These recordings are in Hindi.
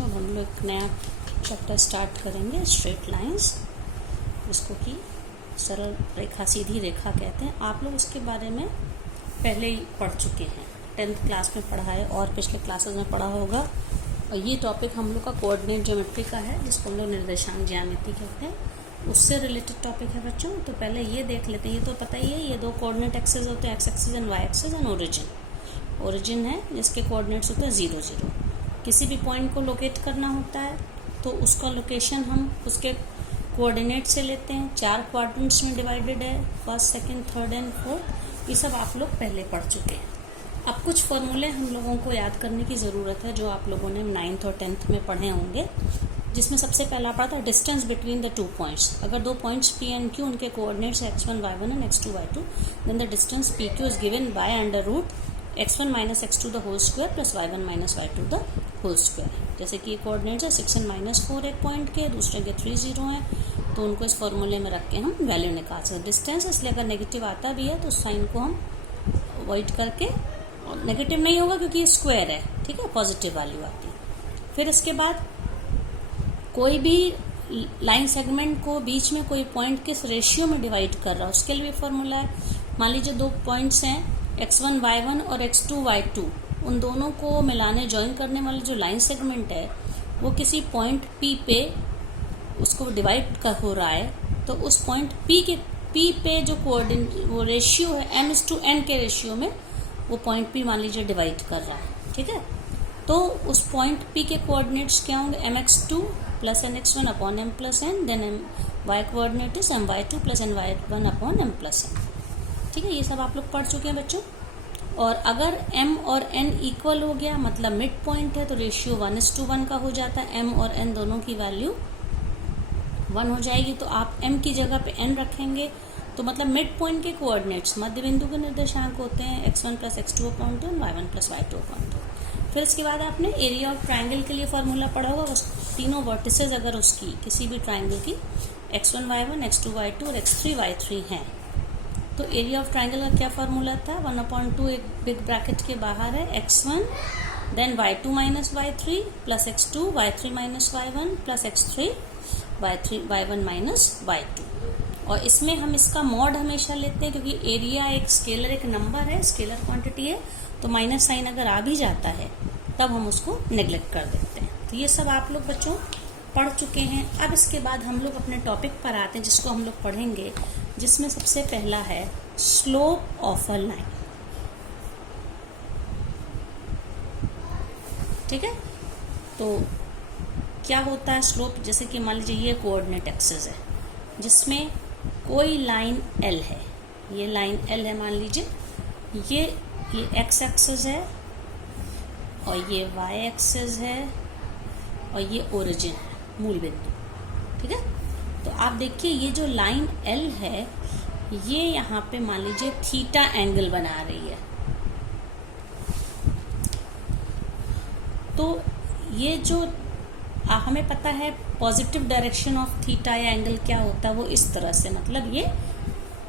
बच्चों, अब हम लोग एक नया चैप्टर स्टार्ट करेंगे, स्ट्रेट लाइंस, जिसको कि सरल रेखा, सीधी रेखा कहते हैं। आप लोग इसके बारे में पहले ही पढ़ चुके हैं, 10th क्लास में पढ़ा है और पिछले क्लासेस में पढ़ा होगा। और ये टॉपिक हम लोग का कोऑर्डिनेट ज्योमेट्री का है, जिसको हम लोग निर्देशांक ज्यामिति कहते हैं। उससे रिलेटेड टॉपिक है बच्चों। तो पहले ये देख लेते हैं। ये तो पता ही है, ये दो कोऑर्डिनेट एक्सेस होते हैं, X axis and Y axis and origin है, जिसके कोऑर्डिनेट्स होते हैं 0 0। किसी भी पॉइंट को लोकेट करना होता है तो उसका लोकेशन हम उसके कोऑर्डिनेट से लेते हैं। 4 क्वाड्रेंट्स में डिवाइडेड है, first, second, third and fourth. ये सब आप लोग पहले पढ़ चुके हैं। अब कुछ फॉर्मूले हम लोगों को याद करने की ज़रूरत है, जो आप लोगों ने 9th और 10th में पढ़े होंगे, जिसमें सबसे पहला पढ़ा था डिस्टेंस बिटवीन द 2 पॉइंट्स। अगर 2 पॉइंट्स P एंड Q, उनके coordinates x1 y1 and x2 y2, then the distance PQ is given by under root x1 minus x2 the whole square plus y1 minus y2 the whole square. जैसे कि कोऑर्डिनेट्स है 6 एंड माइनस 4 एक पॉइंट के, दूसरे के 3 0 हैं, तो उनको इस फॉर्मूले में रख के हम वैल्यू निकाल सकते हैं। डिस्टेंस इसलिए अगर नेगेटिव आता भी है तो साइन को हम अवॉइड करके, नेगेटिव नहीं होगा क्योंकि ये स्क्वायर है, ठीक है, पॉजिटिव वैल्यू आती है। फिर इसके बाद कोई भी लाइन सेगमेंट को बीच में कोई पॉइंट किस रेशियो में डिवाइड कर रहा है, उसके लिए फॉर्मूला है। मान लीजिए 2 पॉइंट्स हैं x1 y1 और x2 y2, उन दोनों को मिलाने ज्वाइन करने वाली जो लाइन सेगमेंट है वो किसी पॉइंट P पे उसको डिवाइड हो रहा है, तो उस पॉइंट P पे जो कोऑर्डिनेट वो रेशियो है m/n के रेशियो में वो पॉइंट P मान लीजिए डिवाइड कर रहा है, ठीक है। तो उस पॉइंट P के कोऑर्डिनेट्स क्या होंगे, mx2 plus nx1 upon m plus n, then y coordinate is my2 plus ny1 upon m plus n, ठीक है। ये सब आप लोग पढ़ चुके हैं बच्चों। और अगर m और n इक्वल हो गया, मतलब मिड पॉइंट है, तो रेशियो 1:1 का हो जाता है। m और n दोनों की वैल्यू 1 हो जाएगी, तो आप m की जगह पे n रखेंगे, तो मतलब मिड पॉइंट के कोऑर्डिनेट्स, मध्य बिंदु के निर्देशांक होते हैं x1 plus x2 upon 2 y1 plus y2 upon 2। फिर इसके बाद आपने एरिया ऑफ ट्राइंगल के लिए फॉर्मूला पढ़ा होगा। उस तीनों वर्टिसेस अगर उसकी किसी भी ट्राइंगल की x1 y1 x2 y2 और x3 y3 हैं, तो एरिया ऑफ ट्राइंगल का क्या फॉर्मूला था, 1/2 एक बिग ब्रैकेट के बाहर है, x1 then y2 minus y3 plus x2 y3 minus y1 plus x3 y1 minus y2। और इसमें हम इसका मॉड हमेशा लेते हैं, क्योंकि एरिया एक स्केलर, एक नंबर है, स्केलर क्वांटिटी है, तो माइनस साइन अगर आ भी जाता है तब हम उसको नेग्लेक्ट कर देते हैं। तो ये सब आप लोग बच्चों पढ़ चुके हैं। अब इसके बाद हम लोग अपने टॉपिक पर आते हैं, जिसको हम लोग पढ़ेंगे, जिसमें सबसे पहला है स्लोप ऑफ अ लाइन, ठीक है। तो क्या होता है स्लोप, जैसे कि मान लीजिए ये कोऑर्डिनेट एक्सिस है जिसमें कोई लाइन L है, ये लाइन L है, मान लीजिए ये x एक्सिस है और ये y एक्सिस है और ये ओरिजिन है, मूल बिंदु, ठीक है। तो आप देखिए ये जो लाइन L है, ये यहाँ पे मान लीजिए थीटा एंगल बना रही है। तो ये जो हमें पता है पॉजिटिव डायरेक्शन ऑफ थीटा या एंगल क्या होता है, वो इस तरह से, मतलब ये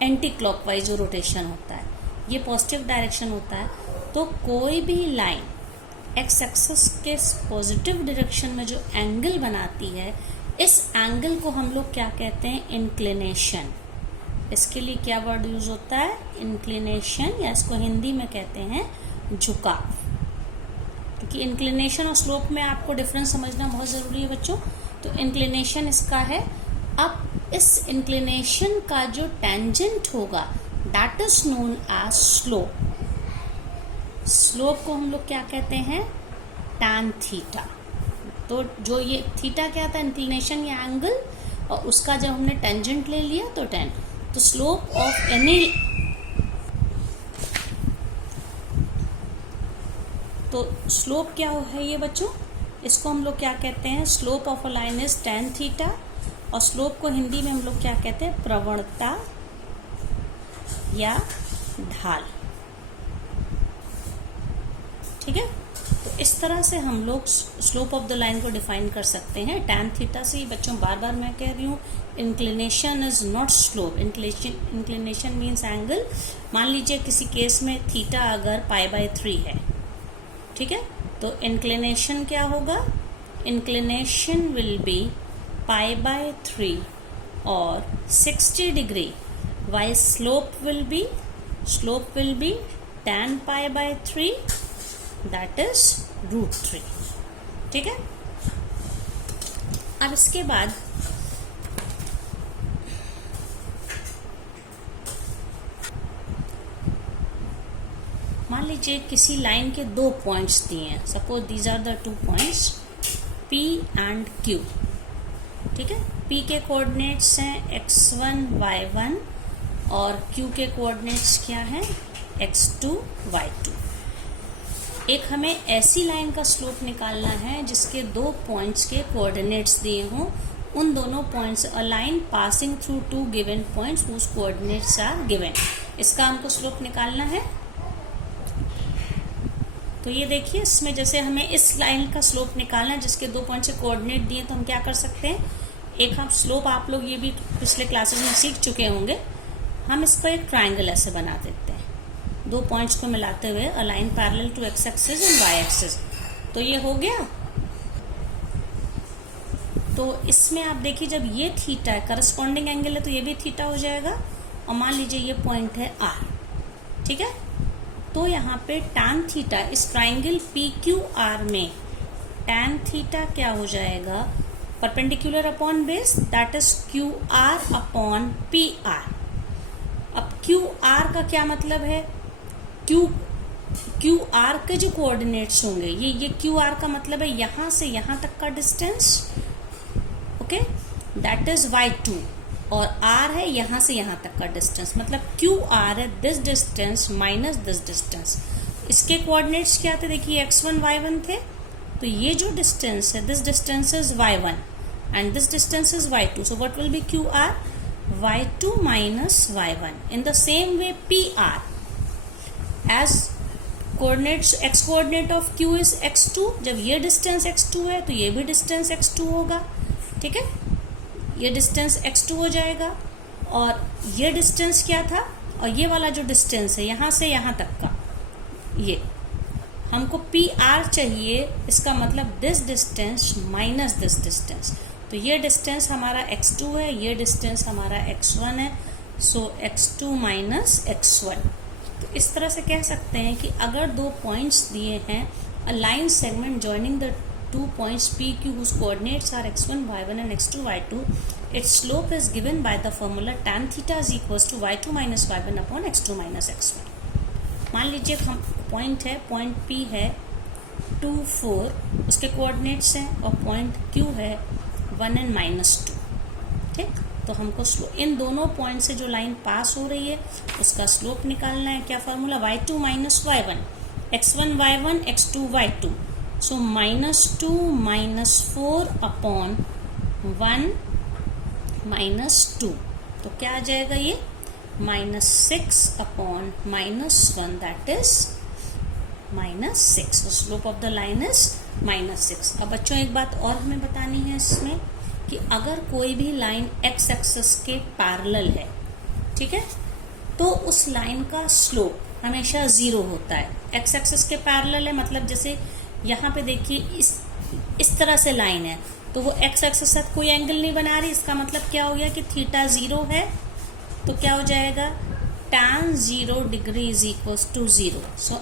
एंटी क्लॉकवाइज जो रोटेशन होता है, ये पॉजिटिव डायरेक्शन होता है। तो कोई भी लाइन एक्स एक्सिस के पॉजिटिव डायरेक्शन में जो एंगल बनाती है, इस एंगल को हम लोग क्या कहते हैं, इंक्लिनेशन। इसके लिए क्या वर्ड यूज होता है, इंक्लिनेशन, या इसको हिंदी में कहते हैं झुकाव। क्योंकि इंक्लिनेशन और स्लोप में आपको डिफरेंस समझना बहुत ज़रूरी है बच्चों। तो इंक्लिनेशन इसका है। अब इस इंक्लिनेशन का जो टेंजेंट होगा, that is known as slope. Slope को हम लोग क्या कहते हैं, टैन थीटा। तो जो ये थीटा क्या था, इंक्लिनेशन या एंगल, और उसका जब हमने टेंजेंट ले लिया तो टैन। तो स्लोप ऑफ एनी, तो स्लोप क्या है ये बच्चों, इसको हम लोग क्या कहते हैं, slope of a line is tan theta. और स्लोप को हिंदी में हम लोग क्या कहते हैं, प्रवणता या ढाल, ठीक है। तो इस तरह से हम लोग स्लोप ऑफ द लाइन को डिफाइन कर सकते हैं टैन थीटा से। बच्चों बार बार मैं कह रही हूँ, inclination is not slope, inclination means angle. मान लीजिए किसी केस में थीटा अगर π/3 है, ठीक है, तो इंक्लिनेशन क्या होगा, inclination will be pi by 3 or 60 degree, while slope will be tan pi by 3, that is √3. ठीक है. अब इसके बाद मान लीजिए किसी लाइन के 2 पॉइंट्स दिए हैं. Suppose these are the 2 points P and Q. ठीक है. P के कोऑर्डिनेट्स हैं x1 y1 और Q के कोऑर्डिनेट्स क्या हैं x2 y2. एक हमें ऐसी लाइन का स्लोप निकालना है जिसके 2 पॉइंट्स के कोऑर्डिनेट्स दिए हों. उन दोनों points a line passing through 2 given points whose coordinates are given. इसका हमको स्लोप निकालना है. तो ये देखिए, इसमें जैसे हमें इस लाइन का स्लोप निकालना है जिसके 2 पॉइंट से कोऑर्डिनेट दिए, तो हम क्या कर सकते हैं, एक हम स्लोप, आप लोग ये भी पिछले क्लासेस में सीख चुके होंगे, हम इस पर एक ट्रायंगल ऐसे बना देते हैं 2 पॉइंट्स को मिलाते हुए, a line parallel to X axis and Y axis. तो ये हो गया. तो इसमें आप देखिए, जब ये थीटा है, करस्पॉन्डिंग एंगल है, तो ये भी थीटा हो जाएगा. और मान लीजिए ये पॉइंट है आर. ठीक है. तो यहाँ पे tan थीटा, इस ट्राइंगल PQR में tan थीटा क्या हो जाएगा, perpendicular upon base, that is QR upon PR. अब QR का क्या मतलब है, QR के जो कोऑर्डिनेट्स होंगे, ये QR का मतलब है यहाँ से यहाँ तक का distance. Okay, that is y2. और R है यहाँ से यहाँ तक का डिस्टेंस, मतलब QR है this distance minus this distance. इसके कोऑर्डिनेट्स क्या थे, देखिए x1 y1 थे. तो ये जो डिस्टेंस है, this distance is y1 and this distance is y2. So what will be QR, y2 minus y1. In the same way PR, as coordinates, x coordinate of Q is x2. जब ये डिस्टेंस x2 है तो ये भी डिस्टेंस x2 होगा. ठीक है. ये डिस्टेंस x2 हो जाएगा. और ये डिस्टेंस क्या था, और ये वाला जो डिस्टेंस है यहाँ से यहाँ तक का, ये हमको PR चाहिए. इसका मतलब this distance minus this distance. तो ये डिस्टेंस हमारा x2 है, ये डिस्टेंस हमारा x1 है. सो x2 माइनस x1. तो इस तरह से कह सकते हैं कि अगर 2 पॉइंट्स दिए हैं, a line segment joining the 2 points PQ whose coordinates are x1 y1 and x2 y2, its slope is given by the formula tan theta is equals to y2 minus y1 upon x2 minus x1. मान लीजिए हम पॉइंट है, पॉइंट P है 2 4, उसके कोऑर्डिनेट्स हैं, और पॉइंट Q है 1 and -2. ठीक. तो हमको इन दोनों पॉइंट से जो लाइन पास हो रही है उसका स्लोप निकालना है. क्या formula, y2 minus y1, x1 y1 x2 y2. सो -2 -4 अपॉन 1 -2. तो क्या आ जाएगा ये, -6 upon -1, that is -6. Slope of the line is -6. अब बच्चों एक बात और हमें बतानी है इसमें, कि अगर कोई भी लाइन x एक्सिस के पैरेलल है, ठीक है, तो उस लाइन का स्लोप हमेशा 0 होता है. x एक्सिस के पैरेलल है, मतलब जैसे यहाँ पे देखिए इस तरह से लाइन है, तो वो x एक्सिस से कोई एंगल नहीं बना रही. इसका मतलब क्या हो गया कि थीटा 0 है. तो क्या हो जाएगा, tan 0 degree is equals to 0. So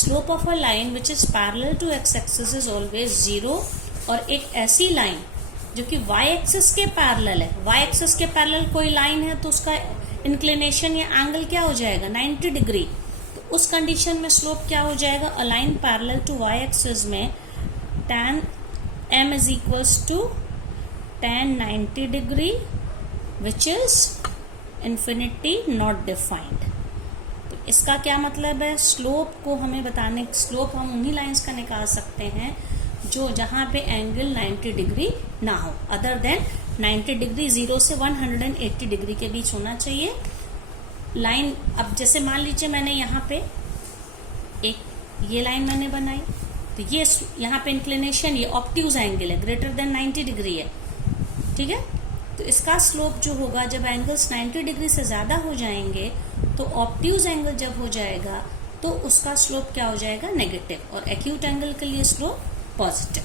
slope of a line which is parallel to x axis is always 0. और एक ऐसी लाइन जो कि y एक्सिस के पैरेलल है, y एक्सिस के पैरेलल कोई लाइन है तो उसका इंक्लिनेशन या एंगल क्या हो जाएगा, 90 डिग्री. उस कंडीशन में स्लोप क्या हो जाएगा, a line parallel to y axis में tan m is equals to tan 90 degree which is infinity not defined. तो इसका क्या मतलब है, स्लोप को हमें बताने, स्लोप हम उन्हीं लाइंस का निकाल सकते हैं जो जहाँ पे एंगल 90 डिग्री ना हो, अदर देन 90 डिग्री 0 से 180 डिग्री के बीच होना चाहिए लाइन. अब जैसे मान लीजिए मैंने यहाँ पे एक ये लाइन मैंने बनाई, तो ये यहाँ पे इंक्लिनेशन, ये ऑब्ट्यूज एंगल है, ग्रेटर देन 90 डिग्री है. ठीक है. तो इसका स्लोप जो होगा, जब एंगल्स 90 डिग्री से ज़्यादा हो जाएंगे, तो ऑब्ट्यूज एंगल जब हो जाएगा तो उसका स्लोप क्या हो जाएगा, नेगेटिव. और एक्यूट एंगल के लिए स्लोप पॉजिटिव.